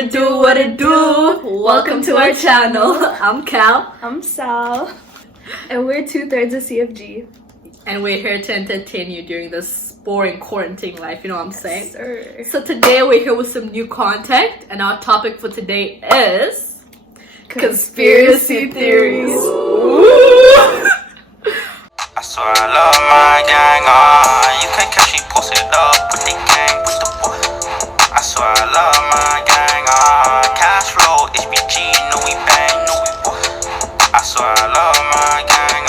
it do, what it do. Welcome to our channel. I'm Cal. I'm Sal. And we're 2/3 of CFG. And we're here to entertain you during this boring quarantine life, you know what I'm saying? Sir. So today we're here with some new content, and our topic for today is conspiracy theories. I swear I love my gang, you can catch me posted up with the gang, with the boy. I swear I love my gang, cash flow, HBG, no we bang, no we boy. I swear I love my gang,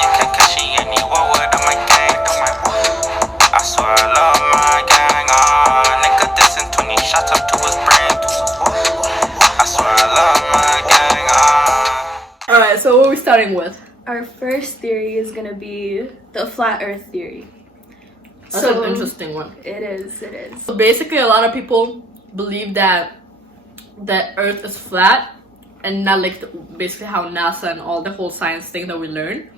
you can catch me anywhere with my gang, my boy. I swear I love my gang, nigga dissing 20 shots up to his brain, to his boy. I swear I love my gang, Alright, so what are we starting with? Our first theory is gonna be the flat earth theory. That's an interesting one. It is. So basically, a lot of people believe that Earth is flat, and not like basically how NASA and all the whole science thing that we learn.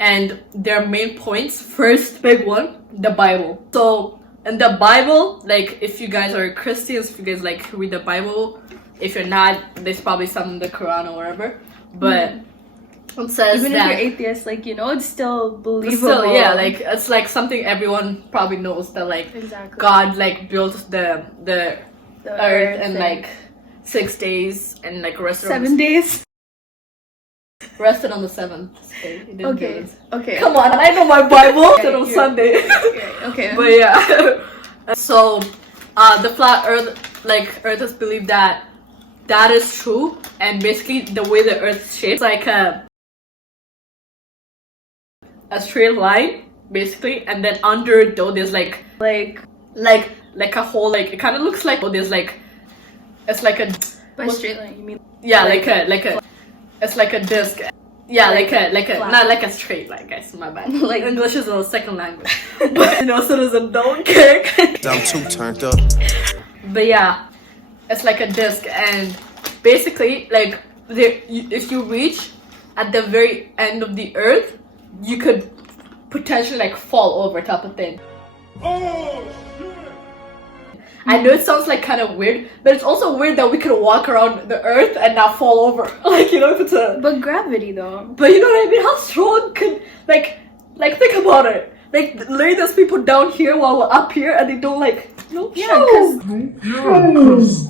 And their main points, first big one, the Bible. So in the Bible, like if you guys are Christians, if you guys like read the Bible, if you're not, there's probably some in the Quran or whatever. But it says even that if you're atheist, like it's still believable. still, yeah, like it's like something everyone probably knows that like exactly. God like built the earth in and like 6 days and like rested 7 days. rested on the seventh day. He didn't do it. Okay. Come on, I know my Bible. Okay, on you're- Sunday. Okay. But yeah. So the flat earth, like earth is believed that is true, and basically the way the earth is shaped, it's like a straight line basically, and then under it though there's like a whole, like it kind of looks like there's like it's like a By straight line, you mean? yeah like a it's like a disc, yeah, like a flat. not like a straight line, guys, my bad. Like- English is a second language. But citizens don't care. I'm too turned up. But yeah, it's like a disc, and basically like if you reach at the very end of the earth, you could potentially like fall over type of thing. I know it sounds like kind of weird, but it's also weird that we could walk around the earth and not fall over. Like, if it's a... But gravity though. But you know what I mean? How strong could... Like think about it. Like, literally there's people down here while we're up here and they don't like... No, Yeah, because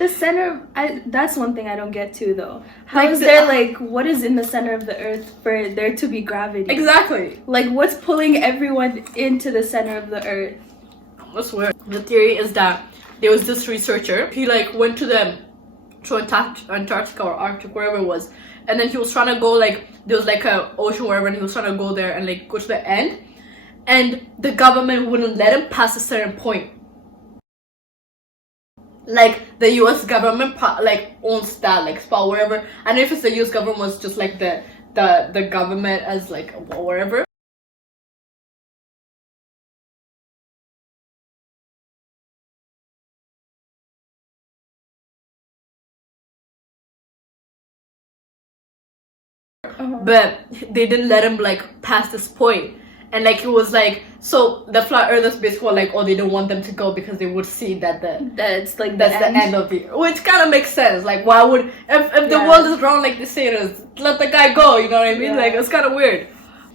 the center. That's one thing I don't get to though. How Like is there like what is in the center of the earth for there to be gravity? Exactly. Like what's pulling everyone into the center of the earth? That's weird. The theory is that there was this researcher. He like went to Antarctica or Arctic, wherever it was, and then he was trying to go like there was like a ocean wherever, and he was trying to go there and like go to the end, and the government wouldn't let him pass a certain point. Like the U.S. government like owns that like spot wherever. I don't know if it's the U.S. government was just like the government as like wherever. But they didn't let him like pass this point, and like it was like, so the flat earthers basically were like, oh, they don't want them to go because they would see that That's like that's the end of it, which kind of makes sense. Like, why would if the world is round like they say it is, let the guy go, you know what I mean? Yeah. Like, it's kind of weird.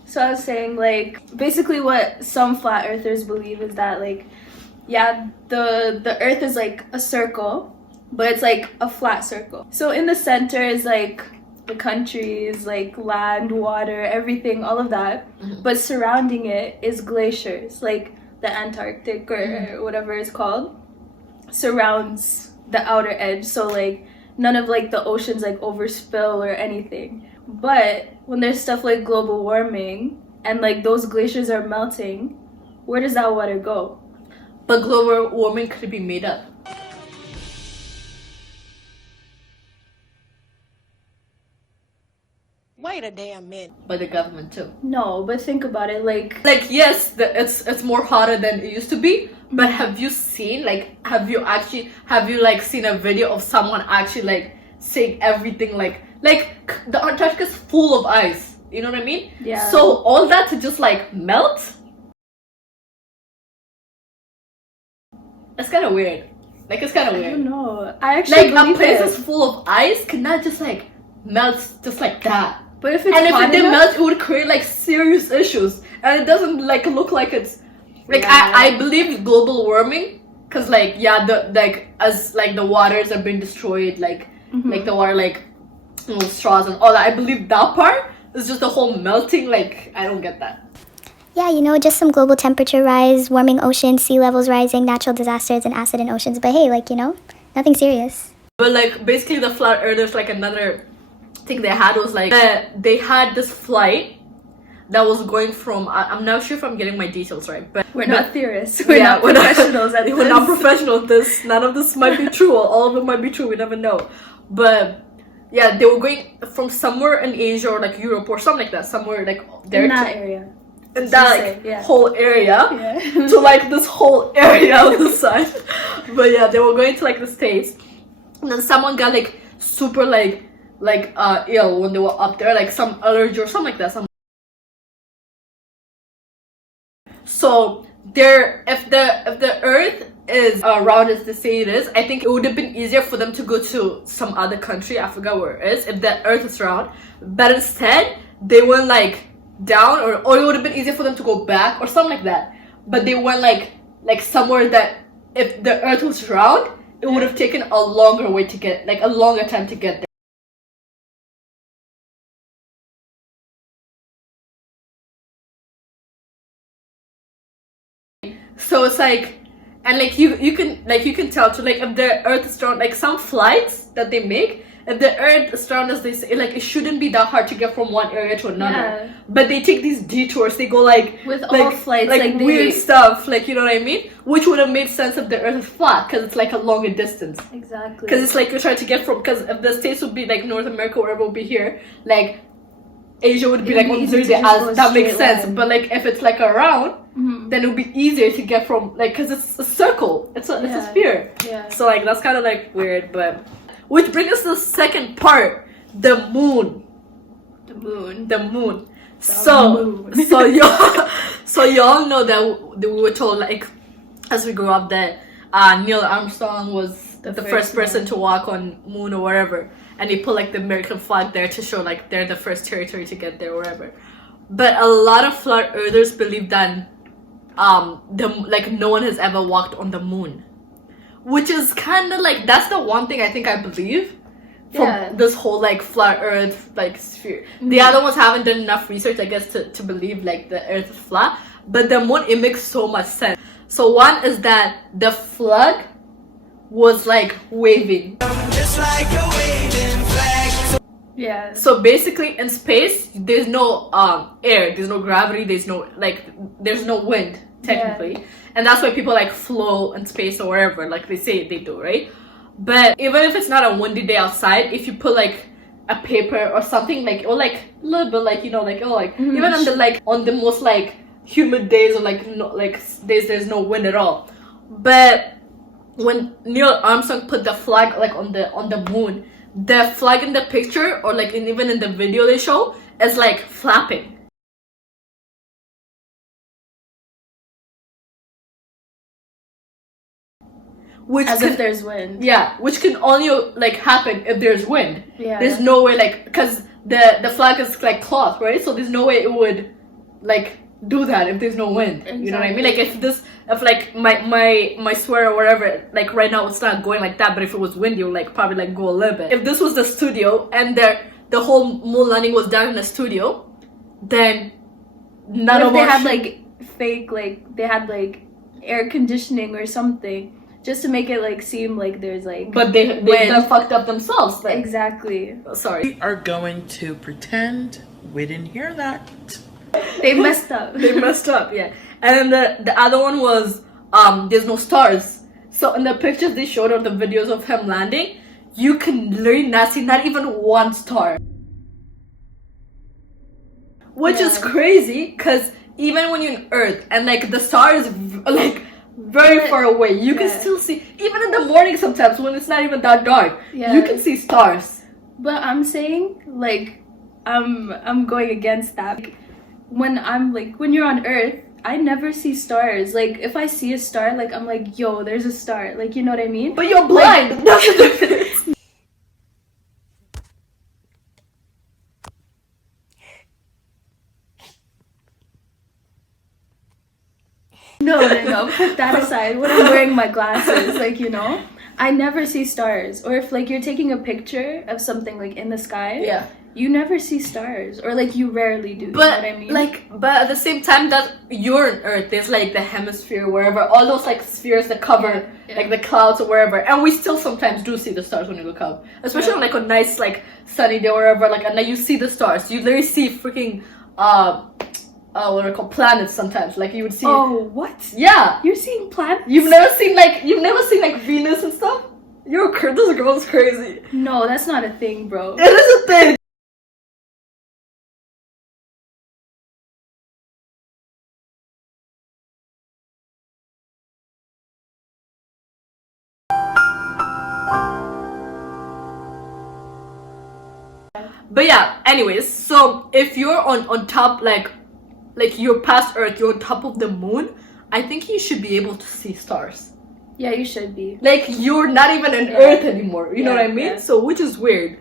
So I was saying like basically what some flat earthers believe is that like the earth is like a circle, but it's like a flat circle. So in the center is like the countries, like land, water, everything, all of that. Mm-hmm. But surrounding it is glaciers, like the Antarctic or whatever it's called, surrounds the outer edge. So like none of like the oceans like overspill or anything. But when there's stuff like global warming and like those glaciers are melting, where does that water go? But global warming could be made up. Wait a damn minute. By the government too. No, but think about it, like Yes, it's more hotter than it used to be. But have you seen have you like seen a video of someone actually like saying everything like the Antarctica is full of ice? You know what I mean? Yeah. So all that to just like melt. It's kind of weird. Like, it's kind of I weird. don't know. I actually Like, a believe place it. is full of ice cannot just like melt just like that. But if it's And if hot it did enough, melt, it would create like serious issues. And it doesn't like look like it's like Yeah. I believe global warming, cause like yeah, the like as like the waters are being destroyed, like Mhm. the water like straws and all that. I believe that part is just the whole melting. Like I don't get that. Yeah, you know, just some global temperature rise, warming oceans, sea levels rising, natural disasters, and acid in oceans. But hey, like, you know, nothing serious. But like basically the flat earthers, like another thing they had was like they had this flight that was going from I'm not sure if I'm getting my details right, but we're not theorists. We're not we're professionals at we're not this. professional at this. None of this might be true. All of it might be true. We never know. But yeah, they were going from somewhere in Asia or like Europe or something like that. Somewhere like there In that area. in that Just like say, yeah. whole area. Yeah. To like this whole area of the sun. But yeah, they were going to like the States. And then someone got like super like ill when they were up there, like some allergy or something like that. So there, if the Earth is round as they say it is, I think it would have been easier for them to go to some other country. I forgot where it is. If the Earth is round, but instead they went like down, or it would have been easier for them to go back or something like that. But they went like somewhere that if the Earth was round, it would have taken a longer way to get, like a longer time to get there. So it's like, and like you can tell too, like if the Earth is round, like some flights that they make, if the Earth is round as they say, like it shouldn't be that hard to get from one area to another. Yeah. But they take these detours. They go like With all flights, like weird they- stuff, like you know what I mean? Which would have made sense if the Earth is flat, because it's like a longer distance. Exactly. Because it's like you're trying to get from, because if the States would be like North America, wherever would be here, like Asia would be It'd like be on easy to Thursday, just go as that makes straight sense. line. But like if it's like around, Mhm. then it would be easier to get from, like, because it's a circle, it's a Yeah. sphere. Yeah. So like that's kind of like weird, but which brings us to the second part, the moon. The moon. The moon. moon. So y'all know that we were told, like, as we grew up, that Neil Armstrong was the first person man. to walk on moon or whatever, and they put like the American flag there to show like they're the first territory to get there or whatever. But a lot of flat earthers believe that no one has ever walked on the moon, which is kind of like, that's the one thing I think I believe from Yeah. this whole like flat earth like sphere. The other ones haven't done enough research, I guess, to believe like the earth is flat, but the moon, it makes so much sense. So one is that the flag was like waving. Just like a waving flag. Yeah. So basically in space there's no air, there's no gravity, there's no wind technically. And that's why people like flow in space or wherever, like they say they do, right? But even if it's not a windy day outside, if you put like a paper or something, like, or like a little bit like, you know, like, oh, like even on the like on the most like humid days, or like no, like days there's no wind at all. But when Neil Armstrong put the flag like on the moon, the flag in the picture, or like even in the video they show, is like flapping. Which As can, if there's wind. yeah, which can only like happen if there's wind. Yeah. There's no way, like, because the flag is like cloth, right? So there's no way it would like do that if there's no wind. You know what I mean? Like if like my sweater or whatever, like right now it's not going like that, but if it was windy, it would like probably like go a little bit. If this was the studio and the whole moon landing was done in the studio, then none What of if they our had shit- like fake, like they had like air conditioning or something, just to make it like seem like there's like. but they wind. done fucked up themselves. Like, Exactly. sorry. We are going to pretend we didn't hear that. They messed up. They messed up, yeah. And then the other one was there's no stars. So in the pictures they showed or the videos of him landing, you can literally not see not even one star, which is Yeah. crazy, because even when you're on Earth and like the star is like very But- far away, you can yeah. still see, even in the morning sometimes when it's not even that dark, Yeah. you can see stars. But I'm saying like I'm going against that. Like, when you're on Earth, I never see stars. Like, if I see a star, like, I'm like, yo, there's a star. Like, you know what I mean? But you're blind. That's the difference. No, put that aside. When I'm wearing my glasses, like, you know, I never see stars. Or if, like, you're taking a picture of something, like, in the sky, Yeah. you never see stars. Or, like, you rarely do. But you know what I mean? like, but at the same time, that you're on Earth, there's like the hemisphere, wherever, all those like spheres that cover Yeah. like the clouds or wherever, and we still sometimes do see the stars when you look up, especially on like a nice like sunny day or wherever, like, and then you see the stars. You literally see freaking what are called planets sometimes. Like you would see. Oh, what? Yeah, You're seeing planets? you've never seen like Venus and stuff. This girl's crazy. No, that's not a thing, bro. It is a thing. But yeah, anyways, so if you're on top, like you're past Earth, you're on top of the moon, I think you should be able to see stars. Yeah, you should be. Like you're not even on Yeah. Earth anymore. You know Yeah, what I mean? yeah. So which is weird.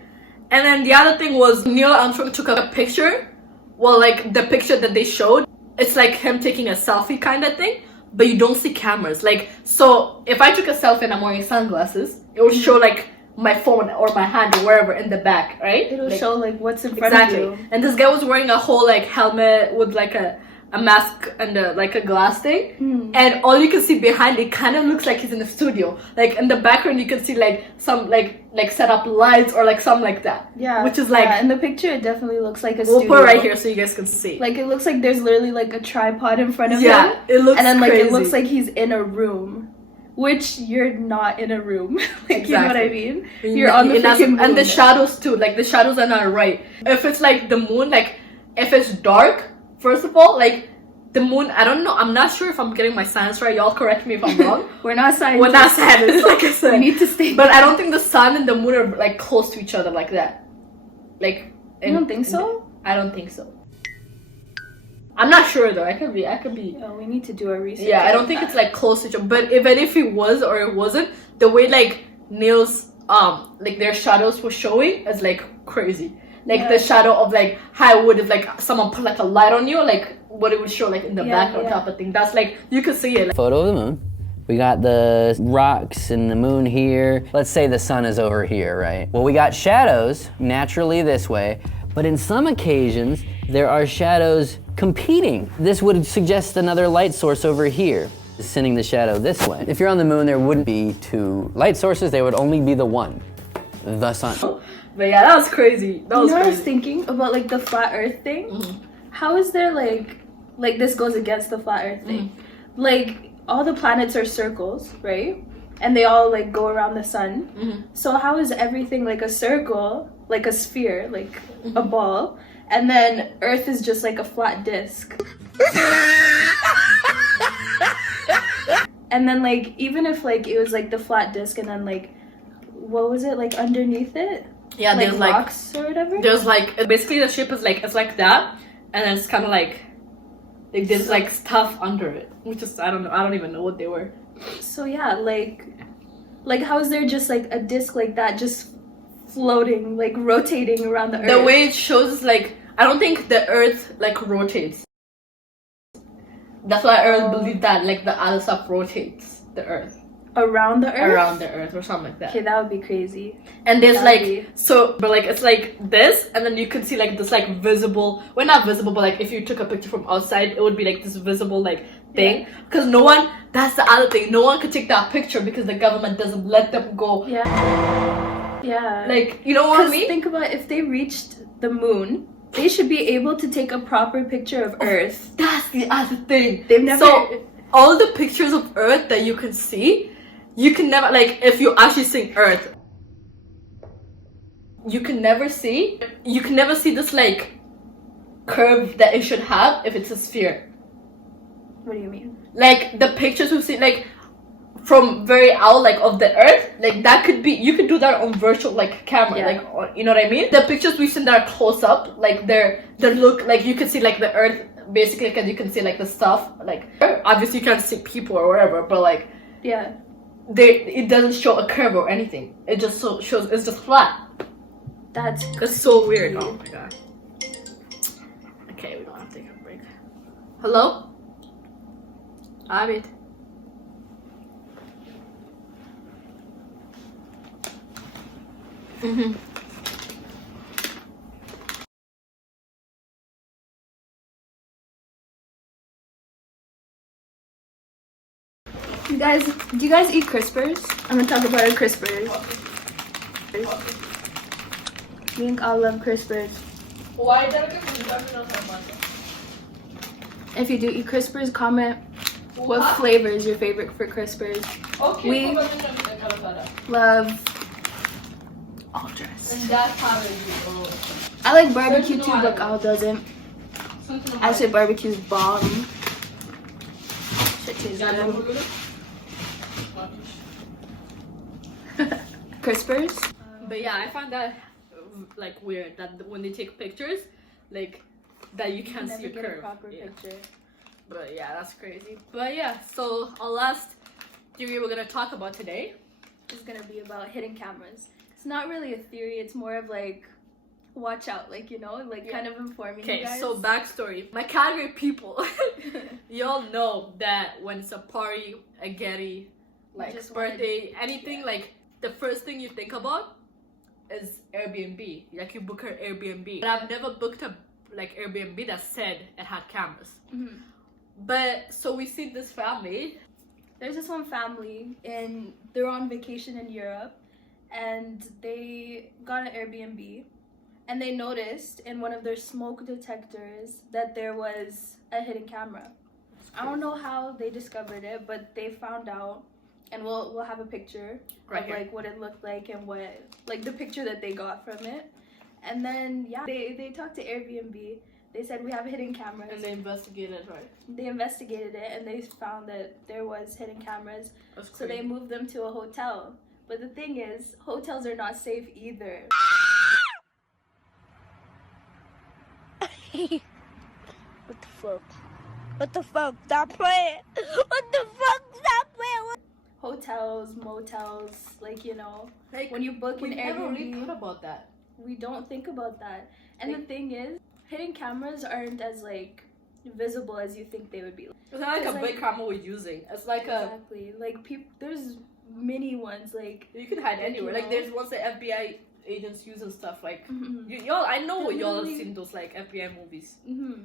And then the other thing was Neil Armstrong took a picture. Well, like the picture that they showed, it's like him taking a selfie kind of thing, but you don't see cameras. Like, so if I took a selfie and I'm wearing sunglasses, it would show like my phone or my hand or wherever in the back, right? It'll Like, show, like, what's in front exactly. of you. And this guy was wearing a whole like helmet with like a mask and like a glass thing, and all you can see behind it kind of looks like he's in a studio. Like in the background you can see like some like set up lights or like something like that. Yeah. Which is like, yeah, in the picture, it definitely looks like a we'll studio. put it right here so you guys can see. Like, it looks like there's literally, like, a tripod in front of him. Yeah, it looks And then, like, crazy. it looks like he's in a room. Which you're not in a room. Like, you know what I mean? You're on the freaking moon. And the shadows too. Like the shadows are not right. If it's like the moon, like if it's dark, first of all, like the moon, I don't know. I'm not sure if I'm getting my science right. Y'all correct me if I'm wrong. We're not scientists. We're not scientists, like I said. We need to stay. But I don't think the sun and the moon are like close to each other like that. Like, You don't think so? I don't think so. I'm not sure though. I could be. Yeah, we need to do our research. Yeah, I don't on think that. it's like close to each other. But even if it was or it wasn't, the way like Neil's like their shadows were showing is like crazy. Like Yeah. the shadow of like how it would if like someone put like a light on you, like what it would show like in the Yeah, background yeah. type of thing. That's like you could see it. Like, Photo of the moon. We got the rocks and the moon here. Let's say the sun is over here, right? Well, we got shadows naturally this way, but in some occasions, there are shadows competing. This would suggest another light source over here, sending the shadow this way. If you're on the moon, there wouldn't be two light sources, there would only be the one, the sun. but yeah, that was crazy. That You was know what I was crazy. thinking about, like, the flat earth thing? Mm-hmm. How is there, like this goes against the flat earth thing. Mm-hmm. Like, all the planets are circles, right? And they all, like, go around the sun. Mm-hmm. So how is everything like a circle, like a sphere, like Mm-hmm. a ball, and then Earth is just like a flat disc? And then, like, even if like it was like the flat disc and then like what was it, like underneath it? Yeah, Like there's like rocks or whatever? there's like basically the shape is like it's like that, and then it's kind of like there's like stuff under it, which is I don't even know what they were. So yeah, like how is there just like a disc like that just floating, like rotating around the Earth? The way it shows is like I don't think the Earth like rotates. The flat Earth believe that like the other stuff rotates the Earth around the Earth? around the Earth or something like that. Okay, that would be crazy. And there's That'd like be- so, but like it's like this, and then you can see like this like visible. Well, not visible, but like if you took a picture from outside, it would be like this visible like thing. Because no one. That's the other thing. No one could take that picture because the government doesn't let them go. Yeah. Yeah. Like you know what I Because mean? think about if they reached the moon, they should be able to take a proper picture of Earth. That's the other thing. They've never. So all the pictures of Earth that you can see, you can never like if you actually see Earth. You can never see this like curve that it should have if it's a sphere. What do you mean? Like the pictures we've seen like from very out like of the Earth, like that could be you could do that on virtual like camera, Yeah. like you know what I mean. The pictures we've seen that are close up, like they look like you can see like the Earth basically, because you can see like the stuff, like obviously you can't see people or whatever, but like Yeah. it doesn't show a curve or anything. It just shows it's just flat. That's That's so weird. Oh my god. Okay, we don't have to take a break. Hello? Abid. do you guys eat crispers? I'm gonna talk about our crispers. I think I'll love crispers. Why If you do eat crispers, comment what flavor is your favorite for crispers. Okay, We love all dress. and that's how it is. I like barbecue too, but Kyle doesn't. I say barbecue's bomb. Shit tastes good. Crispers? But yeah, I find that like weird that when they take pictures, like that you can't see Never a get a curve. proper Yeah. picture. But yeah, that's crazy. But yeah, so our last theory we're gonna talk about today. It's gonna be about hidden cameras. It's not really a theory, it's more of like watch out, like, you know, like kind of informing you Okay, guys. so backstory. My category people, y'all know that when it's a party, a getty, like just wanna- birthday, anything, like the first thing you think about is Airbnb. Like you book an Airbnb. But I've never booked a like Airbnb that said it had cameras. Mhm. But so we see this family. There's this one family and they're on vacation in Europe and they got an Airbnb and they noticed in one of their smoke detectors that there was a hidden camera. I don't know how they discovered it, but they found out, and we'll have a picture Right of here. like what it looked like and what like the picture that they got from it. And then yeah, they talked to Airbnb. They said we have hidden cameras. And they investigated, right? They investigated it and they found that there was hidden cameras. That's So they crazy. moved them to a hotel. But the thing is, hotels are not safe either. What the fuck? What the fuck? Stop playing. What the fuck? Stop playing. Hotels, motels, like, you know, Like when you book we an never really Airbnb, thought about that. we don't think about that. And Like- the thing is, hidden cameras aren't as like visible as you think they would be. It's not like a It's big like- camera we're using. It's like Exactly. Like people, there's mini ones like. you can hide Like, anywhere. you Like know? there's ones that FBI agents use and stuff. Like Mhm. y'all, I know They're y'all have literally- seen those like FBI movies.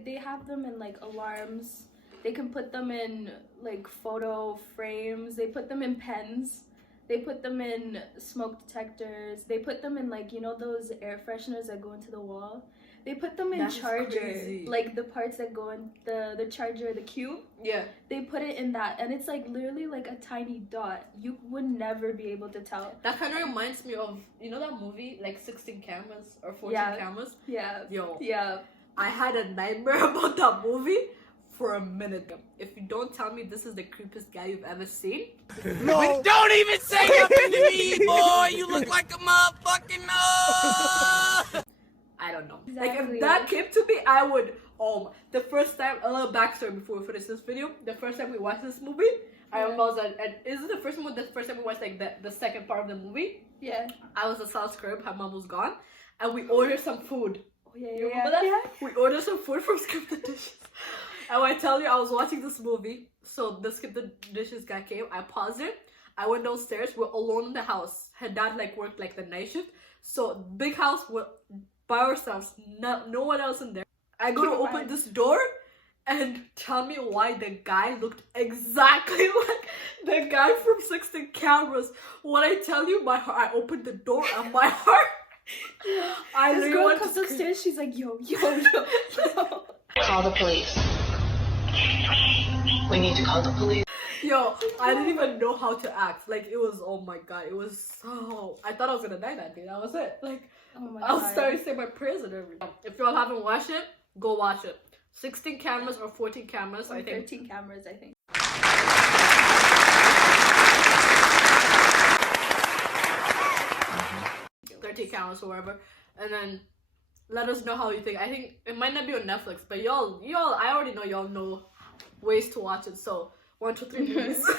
They have them in like alarms. They can put them in like photo frames. They put them in pens. They put them in smoke detectors. They put them in like, you know, those air fresheners that go into the wall. They put them in That's charger, crazy. like the parts that go in the charger, the cube. Yeah. They put it in that, and it's like literally like a tiny dot. You would never be able to tell. That kind of reminds me of, you know, that movie like 16 cameras or 14 Yeah. cameras. Yeah. Yo, Yeah. I had a nightmare about that movie for a minute. If you don't tell me this is the creepiest guy you've ever seen, No. Don't even say nothing to me, boy. You look like a motherfucking I don't know. Exactly. Like if that came to me, I would. The first time, a little backstory before we finish this video. The first time we watched this movie, I was at, and is it the first one? The first time we watched like the second part of the movie. Yeah. I was at South Crib, her mom was gone, and we ordered some food. Oh, yeah. You Yeah. remember that? Yeah. We ordered some food from Skip the Dishes. And when I tell you, I was watching this movie. So the Skip the Dishes guy came. I paused it. I went downstairs. We're alone in the house. Her dad like worked like the night shift. So big house. We're by ourselves. No one else in there. I go to Keep in open mind. this door. And tell me why the guy looked exactly like the guy from 16 Cameras. When I tell you, my heart, I opened the door and my heart. I This literally girl went to comes scream. upstairs. She's like, yo, yo, yo, yo. Call the police. We need to call the police. Yo, I didn't even know how to act. Like, it was, oh my god, it was so... I thought I was gonna die that day. That was it. Like, Oh my I was god. starting to say my prayers and everything. If y'all haven't watched it, go watch it. 16 cameras or 14 cameras, Or I think. 13 cameras, I think. 13 cameras or whatever. And then let us know how you think. I think it might not be on Netflix, but y'all, I already know y'all know ways to watch it. So 1, 2, 3 movies.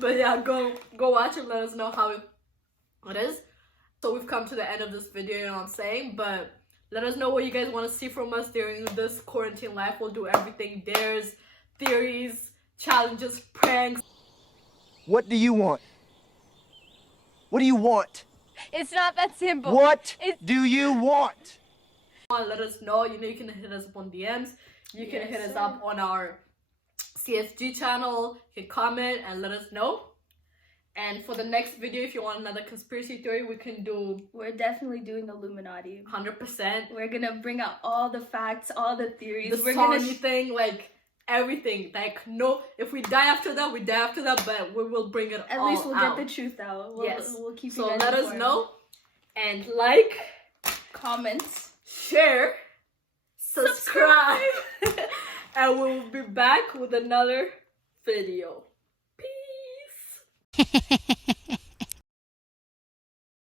But yeah, go watch it. Let us know how it is. So we've come to the end of this video, you know what I'm saying? But let us know what you guys want to see from us during this quarantine life. We'll do everything. Dares, theories, challenges, pranks. What do you want? What do you want? It's not that simple. What do you want? Let us know. You know, you can hit us up on DMs. You can hit us up on our CSG channel. You can comment and let us know. And for the next video, if you want another conspiracy theory, we can do... We're definitely doing Illuminati. 100%. We're gonna bring out all the facts, all the theories. The We're Sony gonna thing, like everything. Like, no, if we die after that, we die after that, but we will bring it at all least we'll out. get the truth out. We'll keep so you guys let us informed. know. And like, Comments. share, subscribe. And we'll be back with another video. Peace.